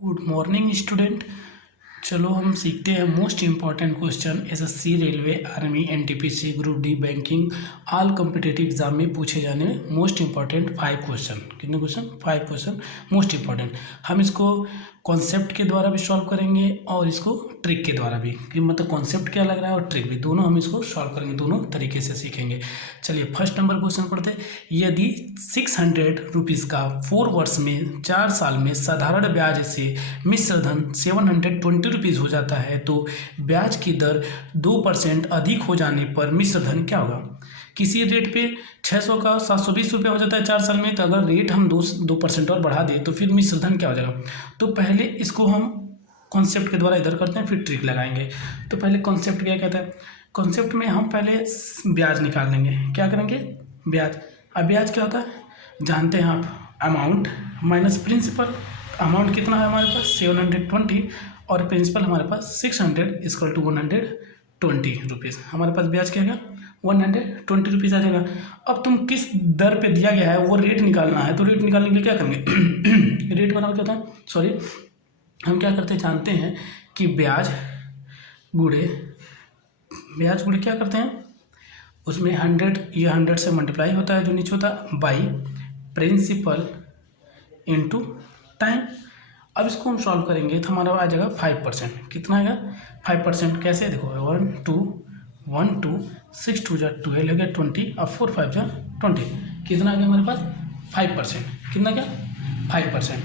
Good morning student. चलो हम सीखते हैं most important question SSC, railway, army, NTPC, group D, banking, all competitive exam में पूछे जाने मोस्ट इम्पॉर्टेंट 5 क्वेश्चन। कितने क्वेश्चन? 5 question most important. हम इसको कॉन्सेप्ट के द्वारा भी सॉल्व करेंगे और इसको ट्रिक के द्वारा भी, कि मतलब कॉन्सेप्ट क्या लग रहा है और ट्रिक भी, दोनों हम इसको सॉल्व करेंगे, दोनों तरीके से सीखेंगे। चलिए फर्स्ट नंबर क्वेश्चन पढ़ते हैं। यदि 600 रुपीज़ का 4 वर्ष में 4 साल में साधारण ब्याज से मिश्र धन 720 रुपीज़ हो जाता है, तो ब्याज की दर 2% अधिक हो जाने पर मिश्र धन क्या होगा? किसी रेट पे 600 का 720 रुपये हो जाता है 4 साल में, तो अगर रेट हम 2% और बढ़ा दें तो फिर मिश्र धन क्या हो जाएगा? तो पहले इसको हम कॉन्सेप्ट के द्वारा इधर करते हैं, फिर ट्रिक लगाएंगे। तो पहले कॉन्सेप्ट क्या कहता है? कॉन्सेप्ट में हम पहले ब्याज निकाल लेंगे। क्या करेंगे? ब्याज। अब ब्याज क्या होता है जानते हैं आप? Amount minus principal. अमाउंट कितना है हमारे पास? 720 और प्रिंसिपल हमारे पास 600 इक्वल टू 120 रुपीज़। हमारे पास ब्याज क्या है? 120 रुपीज़ आ जाएगा। अब तुम किस दर पे दिया गया है वो रेट निकालना है, तो रेट निकालने के लिए क्या करेंगे? रेट बनाओ क्या होता है? सॉरी, हम क्या करते हैं जानते हैं कि ब्याज गुणे क्या करते हैं? उसमें 100, ये 100 से मल्टीप्लाई होता है जो नीचे होता है, बाई प्रिंसिपल इंटू टाइम। अब इसको हम सॉल्व करेंगे तो हमारा आ जाएगा 5%। कितना आएगा? 5%। कैसे? देखो 1 2 6 2 12 हो गया 20, अब 4 5 20। कितना आ गया हमारे पास? 5%। कितना क्या? 5%।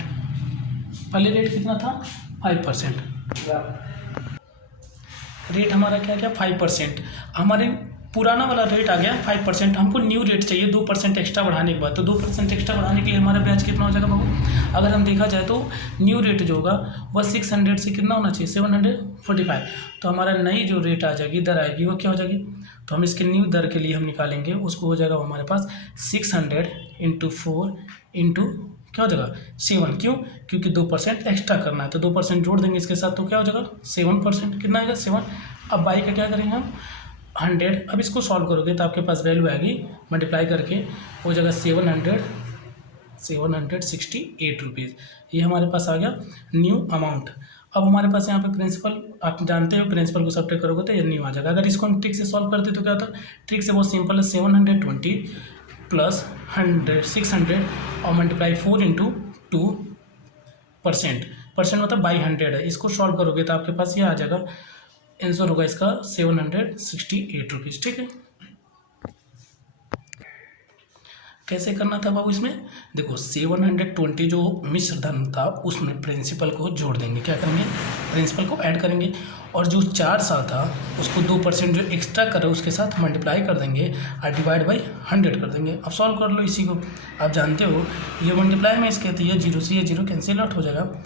पहले रेट कितना था? 5%। रेट हमारा क्या क्या? 5%। हमारे पुराना वाला रेट आ गया 5%। हमको न्यू रेट चाहिए 2% एक्स्ट्रा बढ़ाने के बाद। तो 2% एक्स्ट्रा बढ़ाने के लिए हमारा ब्याज कितना हो जाएगा बाबू? अगर हम देखा जाए तो न्यू रेट जो होगा वह 600 से कितना होना चाहिए? 745। तो हमारा नई जो रेट आ जाएगी, दर आएगी, वो क्या हो जाएगी? तो हम इसके न्यू दर के लिए हम निकालेंगे, उसको हो जाएगा हमारे पास 600 इंटू 4 इंटू क्या हो जाएगा? 7। क्यों? क्योंकि 2% एक्स्ट्रा करना है, तो 2% जोड़ देंगे इसके साथ, तो क्या हो जाएगा? 7%। कितना आएगा? 7। अब बाई का क्या करेंगे हम? 100। अब इसको सॉल्व करोगे तो आपके पास वैल्यू आएगी, मल्टीप्लाई करके हो जाएगा 768 रुपीज़। ये हमारे पास आ गया न्यू अमाउंट। अब हमारे पास यहाँ पे प्रिंसिपल, आप जानते हो प्रिंसिपल को सब्ट्रैक्ट करोगे तो ये न्यू आ जाएगा। अगर इसको हम ट्रिक से सॉल्व करते तो क्या होता? ट्रिक से बहुत सिंपल है, 720 प्लस 600 और मल्टीप्लाई 4 इंटू 2%। परसेंट मतलब बाई 100 है। इसको सॉल्व करोगे तो आपके पास ये आ जाएगा, आंसर होगा इसका 768 रुपीज़। ठीक है, कैसे करना था बाबू? इसमें देखो 720 जो मिश्र धन था उसमें प्रिंसिपल को जोड़ देंगे। क्या करेंगे? प्रिंसिपल को ऐड करेंगे, और जो 4 साल था उसको 2% जो एक्स्ट्रा कर रहे उसके साथ मल्टीप्लाई कर देंगे और डिवाइड बाई 100 कर देंगे। अब सॉल्व कर लो इसी को। आप जानते हो ये मल्टीप्लाई में इसके, तो ये 0 से ये 0 कैंसिल आउट हो जाएगा।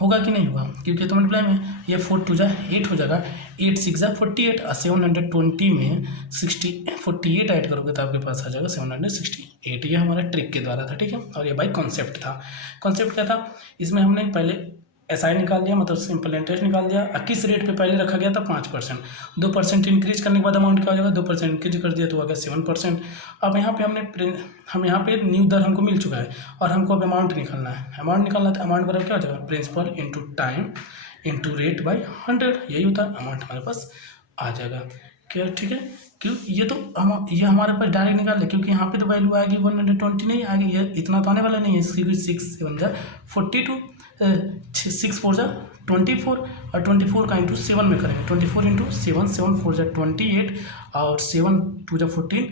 होगा कि नहीं होगा? क्योंकि तो मल्टीप्लाई में ये 4 2 8 हो जाएगा, 8 6 48 और 720 में 48 ऐड करोगे तो आपके पास आ जाएगा 768। ये हमारा ट्रिक के द्वारा था। ठीक है, और ये बाई कॉन्सेप्ट था। कॉन्सेप्ट क्या था? इसमें हमने पहले एसआई निकाल दिया, मतलब सिंपल इंटरेस्ट निकाल दिया। किस रेट पे पहले रखा गया था? 5%। 2% इंक्रीज करने के बाद अमाउंट क्या हो जाएगा? 2% इंक्रीज कर दिया तो आ गया 7%। अब यहाँ पे हम यहाँ पे न्यू दर हमको मिल चुका है और हमको अब अमाउंट निकालना है। अमाउंट निकालना है तो अमाउंट बराबर क्या हो जाएगा? Principal into time into rate by 100। यही होता है, अमाउंट हमारे पास आ जाएगा। क्या? ठीक है, क्यों? ये तो ये हमारे पास डायरेक्ट निकाल ले, क्योंकि यहाँ पे तो वैल्यू आएगी 120 नहीं आएगी, ये इतना तो आने वाला नहीं है। इसकी 6 7 42, 6 4 24 और 24 का इंटू 7 में करेंगे। 24 इंटू 7, 7 4 28 और 7 2 14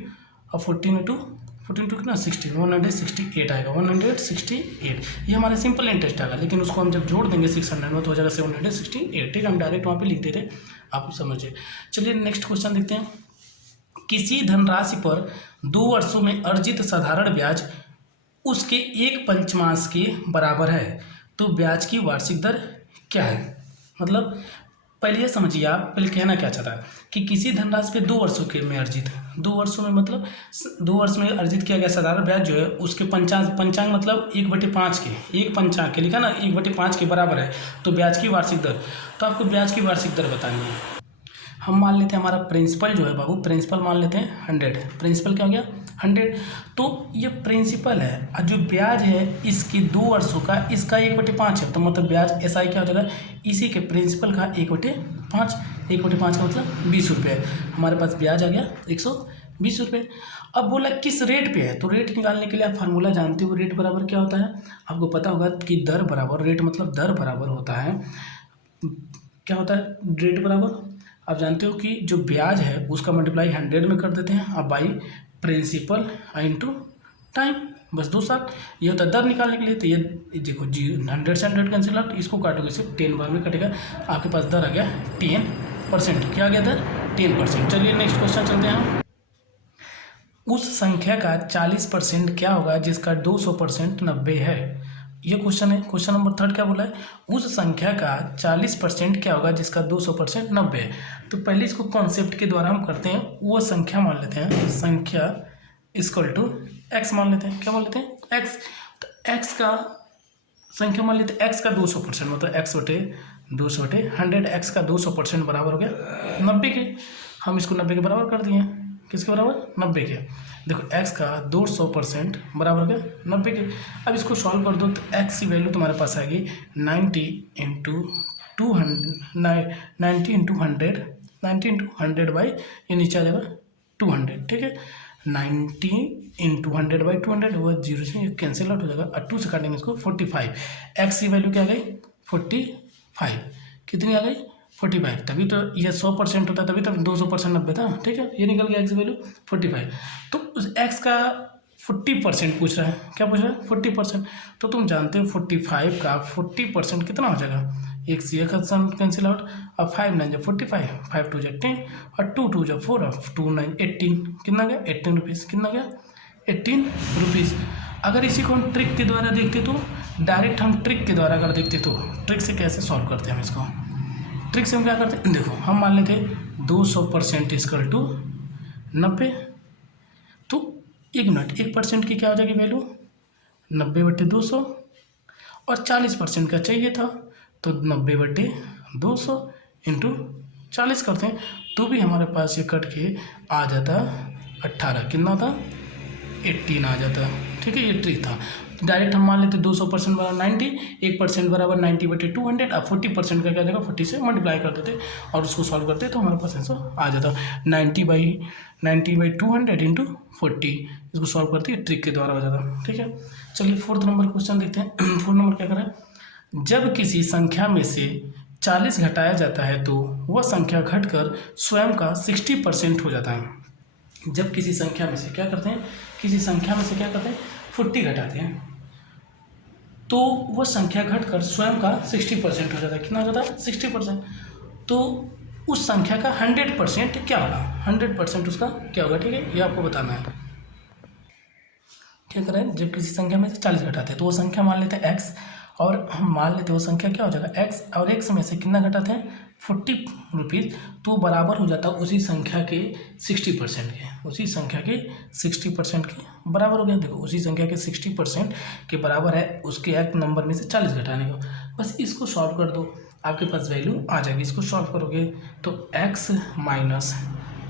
और 14 इंटू 14 टू कितना? 16, 168 आएगा। 168 ये हमारा सिंपल इंटरेस्ट आएगा, लेकिन उसको हम जब जोड़ देंगे 600 में तो हो जाएगा 768। ठीक है, हम डायरेक्ट वहाँ पे लिख देते, आप समझिए। चलिए नेक्स्ट क्वेश्चन देखते हैं। किसी धनराशि पर 2 वर्षों में अर्जित साधारण ब्याज उसके 1/5 के बराबर है, तो ब्याज की वार्षिक दर क्या है? मतलब पहले ये समझिए, आप पहले कहना क्या चाहता है कि किसी धनराशि पे 2 वर्षों के में अर्जित, 2 वर्षों में मतलब 2 वर्ष में अर्जित किया गया साधारण ब्याज जो है उसके पंचांग मतलब 1/5 के, 1/5 के लिखा ना, 1/5 के बराबर है, तो ब्याज की वार्षिक दर। तो आपको ब्याज की वार्षिक दर बतानी है। हम मान लेते हैं हमारा प्रिंसिपल जो है बाबू, प्रिंसिपल मान लेते हैं 100, प्रिंसिपल क्या हो गया 100। तो ये प्रिंसिपल है और जो ब्याज है इसकी 2 वर्षों का, इसका 1/5 है, तो मतलब ब्याज एसआई क्या हो जाएगा, इसी के प्रिंसिपल का 1/5, 1/5 का मतलब 20 रुपये। हमारे पास ब्याज आ गया 120 रुपये। अब बोला किस रेट पे है, तो रेट निकालने के लिए आप फार्मूला जानते हो, रेट बराबर क्या होता है, आपको पता होगा कि दर बराबर, रेट मतलब दर बराबर होता है, क्या होता है रेट बराबर, आप जानते हो कि जो ब्याज है उसका मल्टीप्लाई 100 में कर देते हैं, अब बाई प्रिंसिपल इंटू टाइम, बस 2 साल। ये होता है दर निकालने के लिए। तो ये देखो 100 से 100 कैंसिल आउट, इसको काटोगे सिर्फ 10 बार में कटेगा, आपके पास दर आ गया 10%। क्या आ गया दर 10%। चलिए नेक्स्ट क्वेश्चन चलते हैं हम। उस संख्या का 40% क्या होगा जिसका 200% 90 है। ये क्वेश्चन है। क्वेश्चन नंबर 3 क्या बोला है, उस संख्या का 40% क्या होगा जिसका 200% 90 है। तो पहले इसको कॉन्सेप्ट के द्वारा हम करते हैं, वो संख्या मान लेते हैं, संख्या इक्वल टू एक्स मान लेते हैं, क्या मान लेते हैं एक्स। तो एक्स का संख्या मान लेते हैं, एक्स का 200% मतलब एक्स बटे 100, एक्स का 200% बराबर हो गया 90 के। हम इसको 90 के बराबर कर दिए, किसके बराबर 90 के। देखो x का 200% बराबर हो गया 90 के। अब इसको सॉल्व कर दो तो x की वैल्यू तुम्हारे पास आएगी 90 इंटू 200, 90 इंटू 100, 90 इंटू 100 बाई, ये नीचे आ जाएगा 200, ठीक है। 90 इंटू 100 बाई 200 वो 0 से कैंसिल आउट हो जाएगा, और 2 से काटेंगे इसको 45। एक्स की वैल्यू क्या आ गई 45, कितनी आ गई 45। तभी तो ये 100% होता है, तभी तो 200% 90 था, ठीक है। ये निकल गया एक्स की वैल्यू 45। तो उस एक्स का 40% पूछ रहा है, क्या पूछ रहा है 40%। तो तुम जानते हो 45 का 40% कितना हो जाएगा, एक से एक कैंसिल आउट, अब 5 9 जब 45, 5 2 जब 10, और 2 2 जब 4, और 2 9 18, कितना गया 18 रुपीज़, कितना गया 18 रुपीज़। अगर इसी को हम ट्रिक के द्वारा देखते तो, डायरेक्ट हम ट्रिक के द्वारा अगर देखते तो, ट्रिक से कैसे सॉल्व करते हैं हम इसको, ट्रिक से हम क्या करते हैं, देखो हम मान लेते 200% इक्वल टू 90। तो 1 मिनट, 1% की क्या हो जाएगी वैल्यू 90/200, और 40% का चाहिए था तो 90/200 इंटू 40 करते हैं, तो भी हमारे पास ये कट के आ जाता 18, कितना था 18 आ जाता, ठीक है। ये ट्रिक था। डायरेक्ट हम मान लेते 200% बराबर 90, 1% बराबर 90/200, अब 40% का क्या जाएगा 40 से मल्टीप्लाई कर देते और उसको सॉल्व करते तो हमारे पास आंसर आ जाता 90/200 इंटू 40। इसको सॉल्व करते ट्रिक के द्वारा हो जाता, ठीक है। चलिए 4th नंबर क्वेश्चन देखते हैं। 4 नंबर क्या करें, जब किसी संख्या में से 40 घटाया जाता है तो वह संख्या घटकर स्वयं का 60% हो जाता है। जब किसी संख्या में से क्या करते हैं, किसी संख्या में से क्या करते हैं 40 घटाते हैं तो वह संख्या घटकर स्वयं का 60% हो जाता है, कितना हो जाता है 60%। तो उस संख्या का 100% क्या होगा, 100% उसका क्या होगा, ठीक है, ये आपको बताना है। क्या करें, जब किसी संख्या में से 40 घटाते हैं तो वो संख्या मान लेते हैं x, और हम मान लेते हैं वो संख्या क्या हो जाएगा x, और x में से कितना घटाते हैं 40 रुपीज़, तो बराबर हो जाता है उसी संख्या के 60% के, उसी संख्या के 60% के बराबर हो गया। देखो उसी संख्या के 60% के बराबर है उसके एक नंबर में से 40 घटाने को। बस इसको सॉल्व कर दो, आपके पास वैल्यू आ जाएगी। इसको सॉल्व करोगे तो x minus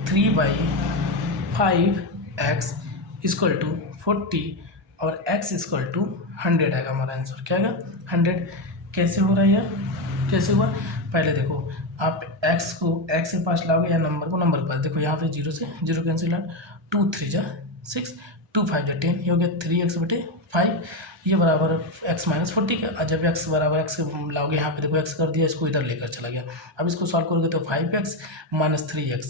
3/5x equal to 40 और x इक्वल टू 100 आएगा हमारा आंसर। क्या आएगा 100। कैसे हो रहा है यार, कैसे हुआ, पहले देखो आप x को x के पास लाओगे या नंबर को नंबर के पास, देखो यहाँ पे 0 से 0 कैंसिल आउट, 2 3 जा 6, 2 5 जा 10, ये हो गया 3x/5, ये बराबर x माइनस 40 का। और जब x बराबर x लाओगे यहाँ पे देखो x कर दिया, इसको इधर लेकर चला गया। अब इसको सॉल्व करोगे तो 5x माइनस 3x,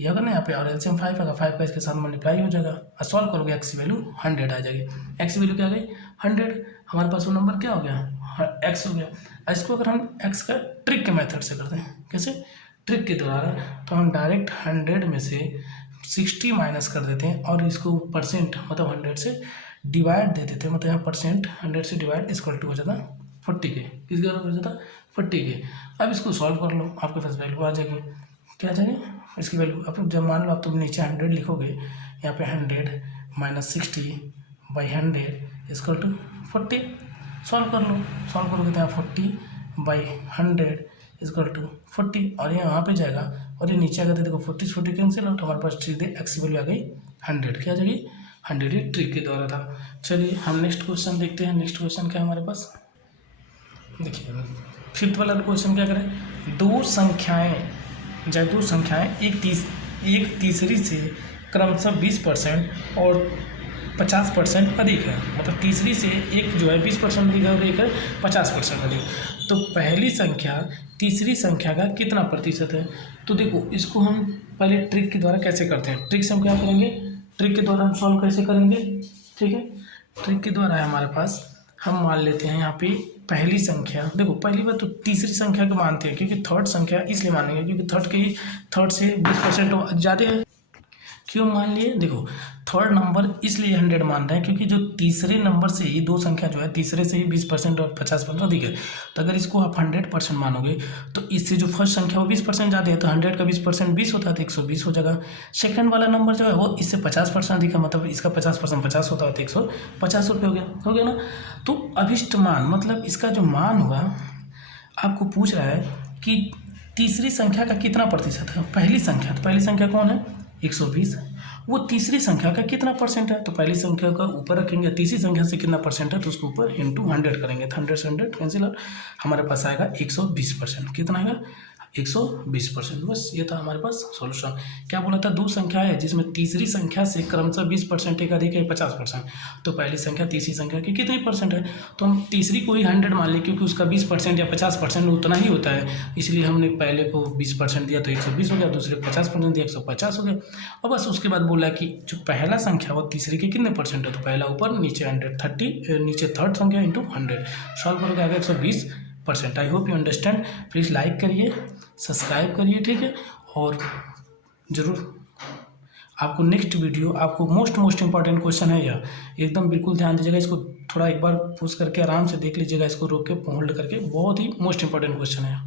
ये अगर ना यहाँ पे और एलसीएम 5 आएगा, 5 का इसके साथ मल्टीप्लाई हो जाएगा, और सॉल्व करोगे x की वैल्यू 100 आ जाएगी। x की वैल्यू क्या आ गई 100, हमारे पास वो नंबर क्या हो गया x हो गया। इसको अगर हम x का ट्रिक के मेथड से करते हैं, कैसे ट्रिक के द्वारा, तो हम डायरेक्ट 100 में से 60 माइनस कर देते हैं और इसको परसेंट मतलब 100 से डिवाइड दे देते हैं, मतलब यहाँ परसेंट 100 से डिवाइड इक्वल टू हो जाता 40 के, किसके बराबर हो जाता 40 के। अब इसको सॉल्व कर लो, आपके पास वैल्यू आ जाएगी, क्या आ जाएगी इसकी वैल्यू। अब जब मान लो आप तुम नीचे 100 लिखोगे, यहाँ पे 100 माइनस 60/100 इक्वल टू 40, सॉल्व कर लो, सॉल्व करोगे तो यहाँ 40/100 इक्वल टू 40 और ये यहाँ पे जाएगा और ये नीचे आएगा तो देखो 40 से 40 कैंसिल और हमारे पास सीधे एक्स की वैल्यू आ गई 100। क्या आ जाएगी 100, ये ट्रिक के द्वारा था। चलिए हम नेक्स्ट क्वेश्चन देखते हैं। नेक्स्ट क्वेश्चन क्या है हमारे पास, देखिए फिफ्थ वाला क्वेश्चन क्या करें, दो संख्याएं एक तीसरी से क्रमशः 20% और 50% अधिक है। मतलब तीसरी से एक जो है 20% अधिक है और एक है 50% अधिक। तो पहली संख्या तीसरी संख्या का कितना प्रतिशत है। तो देखो इसको हम पहले ट्रिक के द्वारा कैसे करते हैं। ट्रिक से हम क्या करेंगे, ट्रिक के द्वारा हम सॉल्व कैसे करेंगे, ठीक है। ट्रिक के द्वारा है हमारे पास, हम मान लेते हैं यहाँ पे पहली संख्या, देखो पहली बात तो तीसरी संख्या को मानते हैं क्योंकि थर्ड संख्या इसलिए मानेंगे क्योंकि थर्ड से 20% ज़्यादा है। क्यों मान लिए, देखो थर्ड नंबर इसलिए 100 मान रहे हैं क्योंकि जो तीसरे नंबर से ही दो संख्या जो है तीसरे से ही 20% और 50% अधिक है। तो अगर इसको आप 100% मानोगे तो इससे जो फर्स्ट संख्या वो 20% ज़्यादा है, तो 100 का 20% 20 होता है तो 120 हो जाएगा। सेकंड वाला नंबर जो है वो इससे 50% अधिक है, मतलब इसका 50% 50 होता है तो 150 रुपये हो गया ना। तो अभिष्ट मान मतलब इसका जो मान होगा, आपको पूछ रहा है कि तीसरी संख्या का कितना प्रतिशत है। पहली संख्या कौन है 120, वो तीसरी संख्या का कितना परसेंट है। तो पहली संख्या का ऊपर रखेंगे, तीसरी संख्या से कितना परसेंट है तो उसको ऊपर इंटू 100 करेंगे तो 100 से 100 कैंसिल और हमारे पास आएगा 120%। कितना आएगा 120%। बस ये था हमारे पास सॉल्यूशन। क्या बोला था, दो संख्या है जिसमें तीसरी संख्या से क्रमशः 20% एक अधिक है 50%। तो पहली संख्या तीसरी संख्या की कितनी परसेंट है, तो हम तीसरी को ही 100 मान लें क्योंकि उसका 20% या 50% उतना ही होता है, इसलिए हमने पहले को 20% दिया तो 120 हो गया, दूसरे को 50% दिया 150 हो गया। और बस उसके बाद बोला कि जो पहला संख्या वो तीसरी के कितने परसेंट है, तो पहला ऊपर नीचे 130 नीचे थर्ड संख्या इंटू 100 सॉल्व करोगे आगे 120%। I hope you understand. Please like करिए, सब्सक्राइब करिए, ठीक है। और ज़रूर आपको नेक्स्ट वीडियो, आपको मोस्ट इंपॉर्टेंट क्वेश्चन है यह, एकदम बिल्कुल ध्यान दीजिएगा। इसको थोड़ा एक बार पुश करके आराम से देख लीजिएगा, इसको रोक के होल्ड करके, बहुत ही मोस्ट इंपॉर्टेंट क्वेश्चन है।